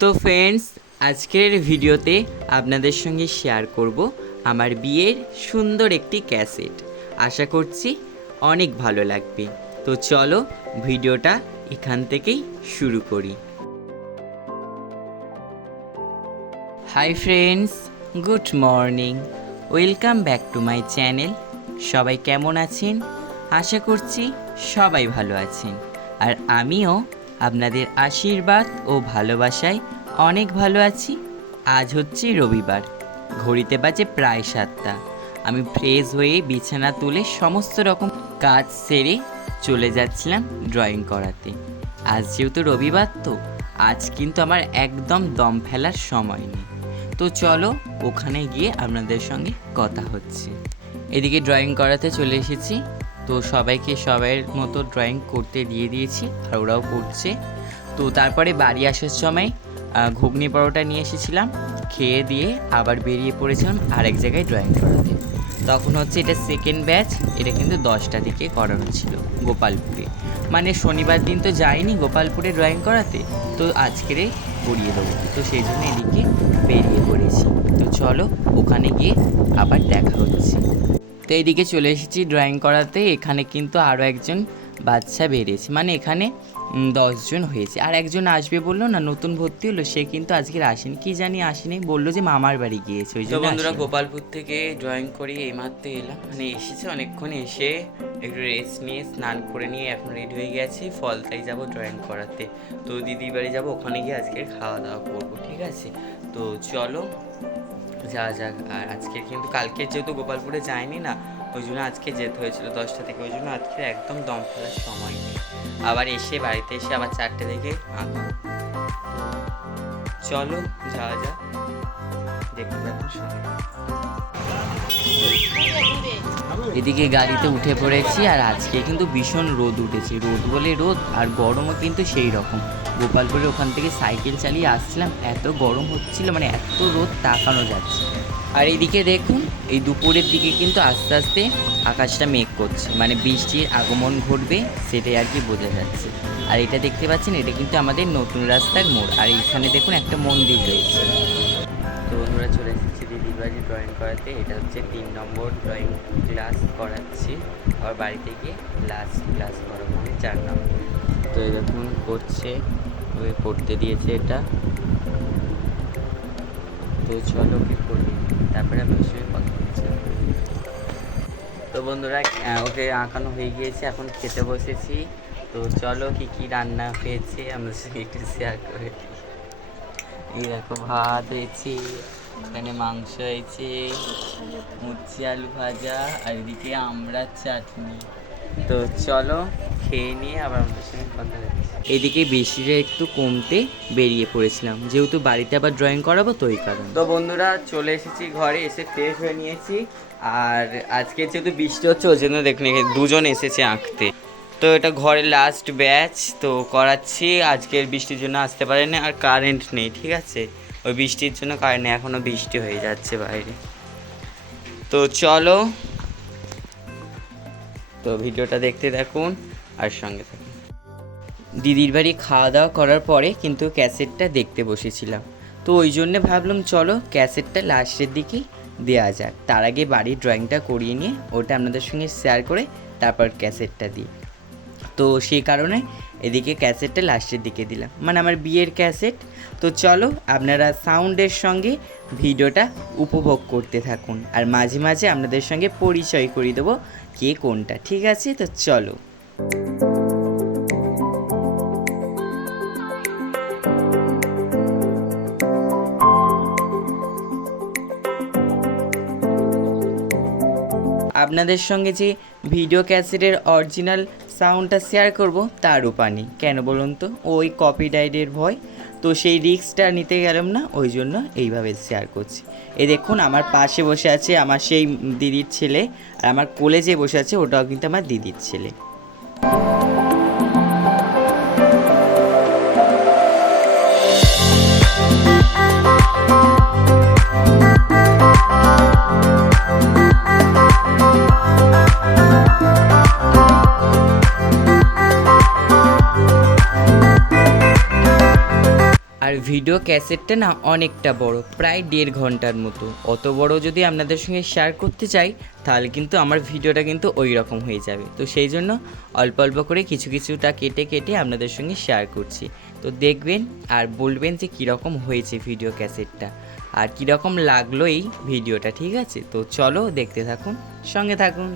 তো ফ্রেন্ডস আজকের ভিডিওতে আপনাদের সঙ্গে শেয়ার করব আমার বিয়ের সুন্দর একটি ক্যাসেট আশা করছি অনেক ভালো লাগবে। তো চলো ভিডিওটা এখান থেকেই শুরু করি। Hi friends good morning welcome back to my channel সবাই কেমন আছেন? আশা করছি সবাই ভালো আছেন। আর আমিও আপনাদের আশীর্বাদ ও ভালোবাসায় অনেক ভালো আছি। আজ হচ্ছে রবিবার। ঘড়িতে বাজে প্রায় সাতটা। আমি ফ্রেশ হয়ে বিছানা তুলে সমস্ত রকম কাজ সেরে চলে যাচ্ছিলাম ড্রয়িং করাতে। আজ যেহেতু রবিবার তো, আজ কিন্তু আমার একদম দম ফেলার সময় নেই। তো চলো, ওখানে গিয়ে আপনাদের সঙ্গে কথা হচ্ছে। এদিকে ড্রয়িং করাতে চলে এসেছি। তো সবাইকে সবাইয়ের মতো ড্রয়িং করতে দিয়ে দিয়েছি, আর ওরাও করছে। তো তারপরে বাড়ি আসার সময় ঘুগনি পরোটা নিয়ে এসেছিলাম, খেয়ে দিয়ে আবার বেরিয়ে পড়েছিলাম আরেক জায়গায় ড্রয়িং করাতে। তখন হচ্ছে এটা সেকেন্ড ব্যাচ এটা কিন্তু দশটা থেকে করানো ছিল গোপালপুরে। মানে শনিবার দিন তো যাইনি গোপালপুরে ড্রয়িং করাতে, তো আজকেরে করিয়ে দেবো। তো সেই জন্য এদিকে বেরিয়ে পড়েছি। তো চলো ওখানে গিয়ে আবার দেখা হচ্ছে। তো এইদিকে চলে এসেছি ড্রয়িং করাতে। এখানে কিন্তু আরও একজন বাচ্চা বেরিয়েছে। মানে এখানে দশজন হয়েছে। আর একজন আসবে বলল না নতুন ভর্তি হলো। সে কিন্তু আজকে আসেনি। কি জানি আসেনি বলল যে মামার বাড়ি গিয়েছে। ওই জন্য বন্ধুরা গোপালপুর থেকে ড্রয়িং করে এইমাত্র এলাম। মানে এসেছে অনেকক্ষণ এসে একটু রেস্ট নিয়ে স্নান করে নিয়ে এখন রেডি হয়ে গেছি। ফলতাই যাব ড্রয়িং করাতে। তো দিদি বাড়ি যাব ওখানে গিয়ে আজকে খাওয়া দাওয়া করব ঠিক আছে? তো চলো যাওয়া যাক। আর আজকে কিন্তু কালকে যেহেতু গোপালপুরে যায়নি না, ওই জন্য আজকে যেতে হয়েছিল দশটা থেকে। ওই জন্য আজকে একদম দম ফেলার সময় নেই। আবার এসে বাড়িতে এসে আবার চারটে থেকে আঁকা চলো যাওয়া যাক। দেখতে সবাই। এদিকে গাড়িতে উঠে পড়েছি আর আজকে কিন্তু ভীষণ রোদ উঠেছে। রোদ বলে রোদ আর গরমও কিন্তু সেই রকম। গোপালপুরে ওখান থেকে সাইকেল চালিয়ে আসছিলাম। এত গরম হচ্ছিল মানে এত রোদ তাকানো যাচ্ছে। আর এইদিকে দেখুন, এই দুপুরের দিকে কিন্তু আস্তে আস্তে আকাশটা মেঘ করছে। মানে বৃষ্টির আগমন ঘটবে সেটাই আর কি বোঝা যাচ্ছে। আর এটা দেখতে পাচ্ছেন, এটা কিন্তু আমাদের নতুন রাস্তার মোড়। আর এইখানে দেখুন একটা মন্দির রয়েছে। তো বন্ধুরা, চলে এসেছি দিদির বাড়ি ড্রয়িং করাতে। এটা হচ্ছে তিন নম্বর ড্রয়িং ক্লাস করাচ্ছি। আর বাড়িতে গিয়ে লাস্ট ক্লাস করাবো মানে চার নম্বর। তো এরকম করছে, ওকে করতে দিয়েছে এটা। তো চলো ওকে করি তারপরে আমি ওর সঙ্গে কথা তো বন্ধুরা ওকে আঁকানো হয়ে গিয়েছে, এখন খেতে বসেছি। তো চলো কি কি রান্না হয়েছে আমাদের সঙ্গে একটু শেয়ার করে দেখো, ভাত হয়েছে, এখানে মাংস হয়েছে মুচি আলু ভাজা, আর এদিকে আমড়ার চাটনি। তো চলো খেয়ে নিয়ে আবার আমাদের সঙ্গে কথা হচ্ছে এদিকে বৃষ্টিটা একটু কমতে বেরিয়ে পড়েছিলাম। যেহেতু বাড়িতে আবার ড্রয়িং করাবো তো এই কারণে। তো বন্ধুরা, চলে এসেছি ঘরে, এসে ফ্রেশ হয়ে নিয়েছি। আর আজকে যেহেতু বৃষ্টি হচ্ছে, ওই জন্য দেখুন দুজন এসেছে আঁকতে। তো এটা ঘরের লাস্ট ব্যাচ তো করাচ্ছি। আজকের বৃষ্টির জন্য আসতে পারেনি, আর কারেন্ট নেই, ঠিক আছে? ওই বৃষ্টির জন্য কারেন্ট এখনও বৃষ্টি হয়ে যাচ্ছে বাইরে। তো চলো, তো ভিডিওটা দেখতে থাকুন। আর সঙ্গে থাকুন দিদির বাড়ি খাওয়া দাওয়া করার পরে কিন্তু ক্যাসেটটা দেখতে বসেছিলাম। তো ওই জন্যে ভাবলাম, চলো ক্যাসেটটা লাস্টের দিকেই দেওয়া যাক। তার আগে বাড়ির ড্রয়িংটা করিয়ে নিয়ে ওটা আপনাদের সঙ্গে শেয়ার করে তারপর ক্যাসেটটা দিই। তো সেই কারণে এদিকে ক্যাসেটটা লাস্টের দিকে দিলাম। মানে আমার বিয়ের ক্যাসেট। তো চলো আপনারা সাউন্ডের সঙ্গে ভিডিওটা উপভোগ করতে থাকুন। আর মাঝে মাঝে আপনাদের সঙ্গে পরিচয় করিয়ে দেবো কে কোনটা। ঠিক আছে? তো চলো। আপনাদের সঙ্গে যে ভিডিও ক্যাসেটের অরিজিনাল সাউন্ডটা শেয়ার করব তার উপায় নেই কেন বলুন তো? ওই কপিরাইটের ভয়। তো সেই রিক্সটা নিতে গেলাম না, ওই জন্য এইভাবে শেয়ার করছি। এ দেখুন, আমার পাশে বসে আছে আমার সেই দিদির ছেলে আর আমার কোলে যে বসে আছে ওটাও কিন্তু আমার দিদির ছেলে। ভিডিও ক্যাসেটটা না অনেকটা বড়, প্রায় দেড় ঘণ্টার মতো। অত বড় যদি আপনাদের সঙ্গে শেয়ার করতে চাই, তাহলে কিন্তু আমার ভিডিওটা কিন্তু ওই রকম হয়ে যাবে। তো সেই জন্য অল্প অল্প করে কিছু কিছুটা কেটে কেটে আপনাদের সঙ্গে শেয়ার করছি। তো দেখবেন আর বলবেন যে কীরকম হয়েছে ভিডিও ক্যাসেটটা আর কীরকম লাগল এই ভিডিওটা, ঠিক আছে? তো চলো দেখতে থাকুন, সঙ্গে থাকুন।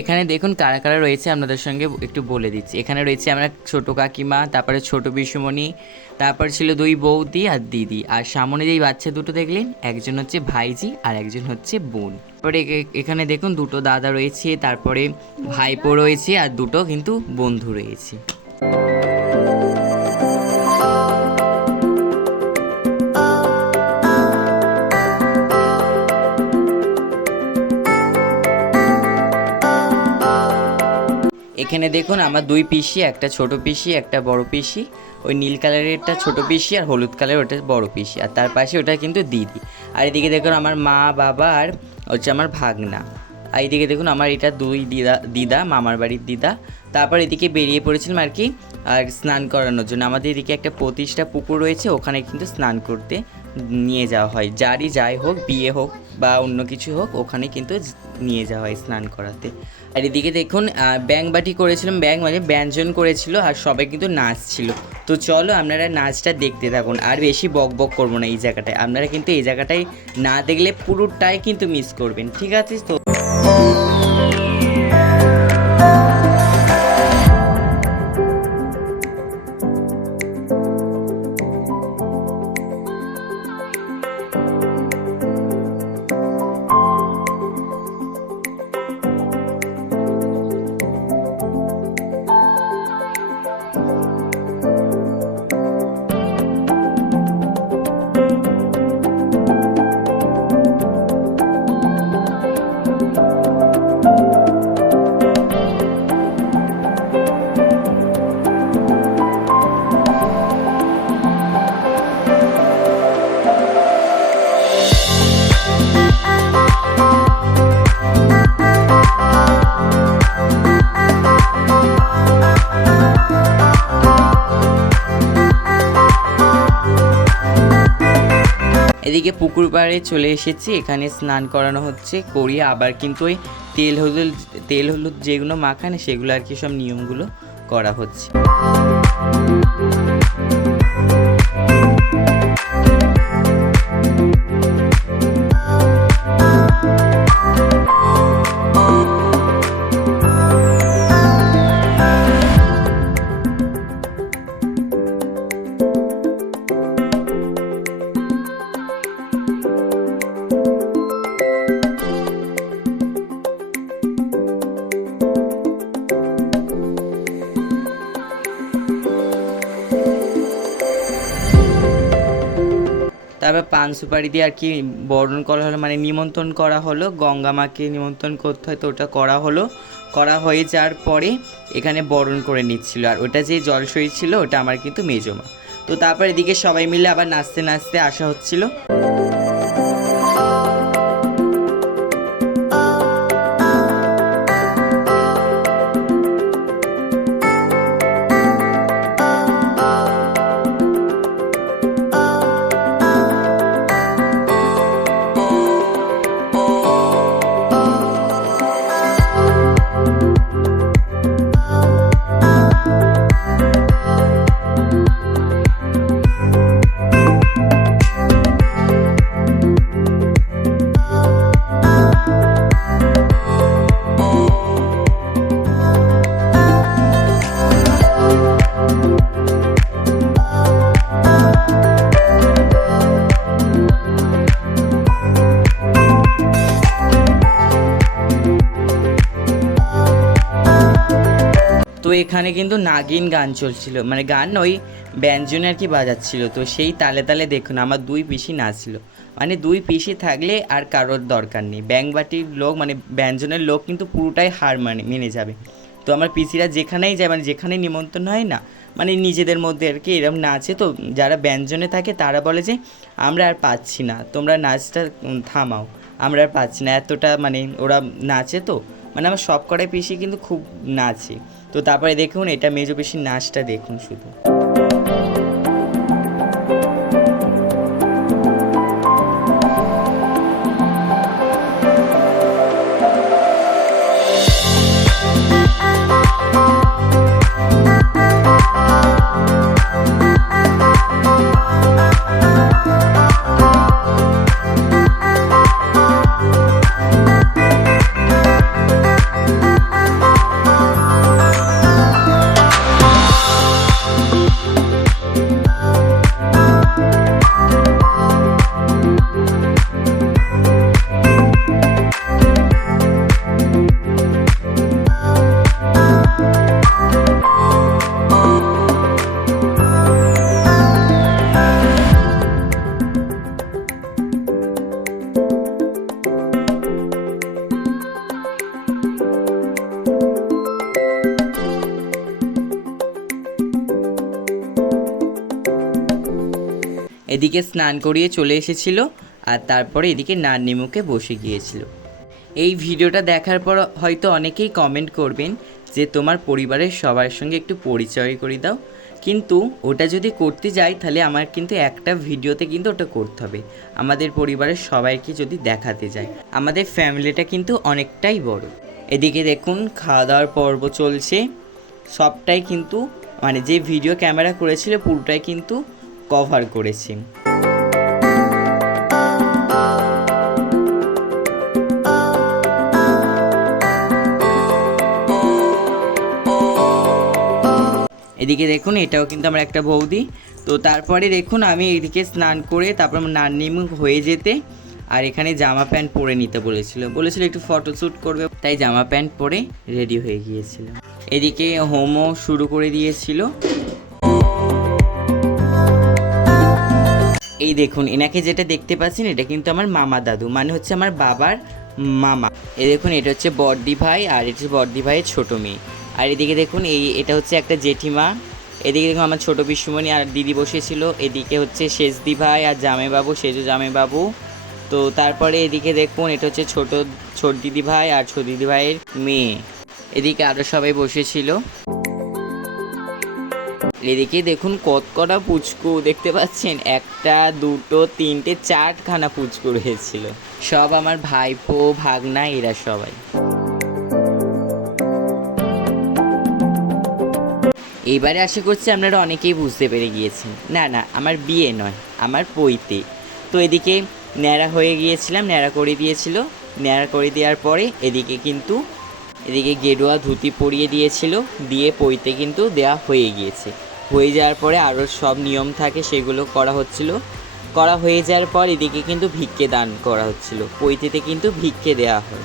এখানে দেখুন কারা কারা রয়েছে, আপনাদের সঙ্গে একটু বলে দিচ্ছি। এখানে রয়েছে আমরা ছোট কাকিমা, তারপরে ছোট বিশুমণি, তারপর ছিল দুই বৌদি আর দিদি। আর সামনে যেই বাচ্চা দুটো দেখলেন, একজন হচ্ছে ভাইজি আর একজন হচ্ছে বোন। তারপরে এখানে দেখুন দুটো দাদা রয়েছে, তারপরে ভাইপো রয়েছে আর দুটো কিন্তু বন্ধু রয়েছে। এখানে দেখুন, আমার দুই পিসি, একটা ছোট পিসি, একটা বড় পিসি। ওই নীল কালারেরটা ছোট পিসি আর হলুদ কালারের ওটা বড় পিসি। আর তার পাশে ওটা কিন্তু দিদি। আর এদিকে দেখুন, আমার মা, বাবা আর হচ্ছে আমার ভাগনা। আর এদিকে দেখুন, আমার এটা দুই দিদা দিদা, মামার বাড়ির দিদা। তারপর এদিকে বেরিয়ে পড়েছিলাম আর কি, আর স্নান করানোর জন্য। আমাদের এদিকে একটা প্রতিষ্ঠা পুকুর রয়েছে, ওখানে কিন্তু স্নান করতে নিয়ে যাওয়া হয়। যারই যাই হোক, বিয়ে হোক বা অন্য কিছু হোক, ওখানে কিন্তু নিয়ে যাওয়া হয় স্নান করাতে। আর এদিকে দেখুন ব্যাং বাটি করেছিলাম, ব্যাং মানে ব্যঞ্জন করেছিল আর সবাই কিন্তু নাচছিল তো চলো আপনারা নাচটা দেখতে থাকুন, আর বেশি বক বক করব না এই জায়গাটায়। আপনারা কিন্তু এই জায়গাটায় না দেখলে পুরোটাই কিন্তু মিস করবেন, ঠিক আছে? তো এদিকে পুকুর পাড়ে চলে এসেছি, এখানে স্নান করানো হচ্ছে, করিয়ে আবার কিন্তু ওই তেল হলুদ তেল হলুদ যেগুলো মাখানে সেগুলো আর কি সব নিয়মগুলো করা হচ্ছে। তারপর পান সুপারি দিয়ে আর কি বরণ করা হলো মানে নিমন্ত্রণ করা হলো, গঙ্গা মাকে নিমন্ত্রণ করতে হয় তো ওটা করা হলো। করা হয়ে যাওয়ার পরে এখানে বরণ করে নিচ্ছিল। আর ওটা যে জলসই ছিল, ওটা আমার কিন্তু মেজমা তো তারপর এদিকে সবাই মিলে আবার নাচতে নাচতে আসা হচ্ছিল। এখানে কিন্তু নাগিন গান চলছিল। মানে গান ওই ব্যঞ্জনে আর কি বাজাচ্ছিল। তো সেই তালে তালে দেখুন, আমার দুই পিসি নাচছিল। মানে দুই পিসি থাকলে আর কারোর দরকার নেই। ব্যাংবাটির লোক মানে ব্যঞ্জনের লোক কিন্তু পুরোটাই হার মানে মেনে যাবে। তো আমার পিসিরা যেখানেই যায় মানে যেখানেই নিমন্ত্রণ হয় না মানে নিজেদের মধ্যে আর কি এরকম নাচে। তো যারা ব্যঞ্জনে থাকে, তারা বলে যে, আমরা আর পাচ্ছি না। তোমরা নাচটা থামাও। আমরা আর পাচ্ছি না। এতটা মানে ওরা নাচে তো। মানে আমার সব কটাই পিসি কিন্তু খুব নাচে। তো তারপরে দেখুন এটা মেজো পেশির নাচটা দেখুন শুধু। এদিকে স্নান করিয়ে চলে এসেছিল আর তারপরে এদিকে নান্নিমুখে বসে গিয়েছিল। এই ভিডিওটা দেখার পর হয়তো অনেকেই কমেন্ট করবেন যে তোমার পরিবারের সবার সঙ্গে একটু পরিচয় করে দাও। কিন্তু ওটা যদি করতে যাই তাহলে আমার কিন্তু একটা ভিডিওতে কিন্তু ওটা করতে হবে। আমাদের পরিবারের সবাইকে যদি দেখাতে যাই, আমাদের ফ্যামিলিটা কিন্তু অনেকটাই বড়। এদিকে দেখুন খাওয়া দাওয়ার পর্ব চলছে। সবটাই কিন্তু মানে যে ভিডিও ক্যামেরা করেছিল পুরোটাই কিন্তু কভার করেছি। এদিকে দেখুন, এটাও কিন্তু আমার একটা বৌদি। তো তারপরে দেখুন, আমি এদিকে স্নান করে তারপর আমার নান্নিমুখ হয়ে যেতে আর এখানে জামা প্যান্ট পরে নিতে বলেছিল। বলেছিল একটু ফটোশ্যুট করবে। তাই জামা প্যান্ট পরে রেডি হয়ে গিয়েছিল। এদিকে হোমও শুরু করে দিয়েছিল। এই দেখুন, এনাকে যেটা দেখতে পাচ্ছেন, এটা কিন্তু আমার মামা দাদু মানে হচ্ছে আমার বাবার মামা। এই দেখুন, এটা হচ্ছে বড়দি ভাই, আর এটা হচ্ছে বড়দি ভাইয়ের ছোটো মেয়ে। আর এদিকে দেখুন, এই এটা হচ্ছে একটা জেঠিমা। এদিকে দেখুন, আমার ছোটো পিসুমণি আর দিদি বসেছিল। এদিকে হচ্ছে শেষদি ভাই আর জামাইবাবু, সেজু জামাইবাবু। তো তারপরে এদিকে দেখুন, এটা হচ্ছে ছোট ছোট দিদি ভাই আর ছোট দিদি ভাইয়ের মেয়ে। এদিকে আরও সবাই বসেছিল। এদিকে দেখুন কত কটা পুচকু দেখতে পাচ্ছেন। একটা, দুটো, তিনটে, চারখানা পুচকু রয়েছিল। সব আমার ভাইপো, ভাগনা, এরা সবাই। এইবারে আশা করছি আপনারা অনেকেই বুঝতে পেরে গিয়েছেন। না না, আমার বিয়ে নয়, আমার পৈতে। তো এদিকে ন্যাড়া হয়ে গিয়েছিলাম, ন্যাড়া করে দিয়েছিল। ন্যাড়া করে দেওয়ার পরে এদিকে কিন্তু এদিকে গেরুয়া ধুতি পরিয়ে দিয়েছিল, দিয়ে পইতে কিন্তু দেয়া হয়ে গিয়েছে। হয়ে যাওয়ার পরে আরও সব নিয়ম থাকে, সেগুলো করা হচ্ছিল। করা হয়ে যাওয়ার পর এদিকে কিন্তু ভিক্ষে দান করা হচ্ছিল। পৈতেতে কিন্তু ভিক্ষে দেওয়া হয়।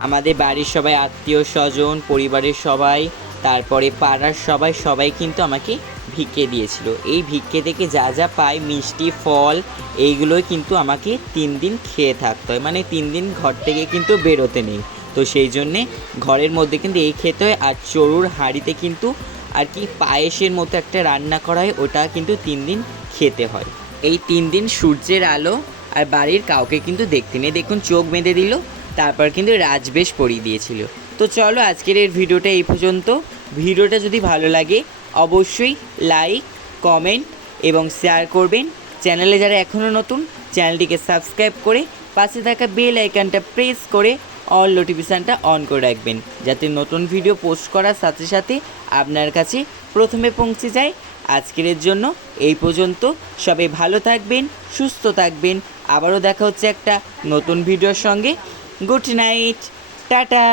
আমাদের বাড়ির সবাই আত্মীয় স্বজন, পরিবারের সবাই, তারপরে পাড়ার সবাই সবাই কিন্তু আমাকে ভিক্ষে দিয়েছিল। এই ভিক্ষে থেকে যা যা পাই, মিষ্টি, ফল, এইগুলোই কিন্তু আমাকে তিন দিন খেয়ে থাকতে হয়। মানে তিন দিন ঘর থেকে কিন্তু বেরোতে নেই। তো সেই জন্যে ঘরের মধ্যে কিন্তু এই খেতে হয়। আর চড়ুর হাঁড়িতে কিন্তু আর কি পায়েসের মতো একটা রান্না করা হয়, ওটা কিন্তু তিন দিন খেতে হয়। এই তিন দিন সূর্যের আলো আর বাড়ির কাউকে কিন্তু দেখতে নেই। দেখুন, চোখ বেঁধে দিল, তারপর কিন্তু রাজবেশ পরিয়ে দিয়েছিল। তো চলো আজকের এই ভিডিওটা এই পর্যন্ত। ভিডিওটা যদি ভালো লাগে, অবশ্যই লাইক, কমেন্ট এবং শেয়ার করবেন। চ্যানেলে যারা এখনও নতুন, চ্যানেলটিকে সাবস্ক্রাইব করে পাশে থাকা বেল আইকনটা প্রেস করে অল নোটিফিকেশানটা অন করে রাখবেন। যাতে নতুন ভিডিও পোস্ট করার সাথে সাথে আপনার কাছে প্রথমে পৌঁছে যায়। আজকের জন্য এই পর্যন্ত। সবাই ভালো থাকবেন, সুস্থ থাকবেন। আবারও দেখা হচ্ছে একটা নতুন ভিডিওর সঙ্গে। Good night tata!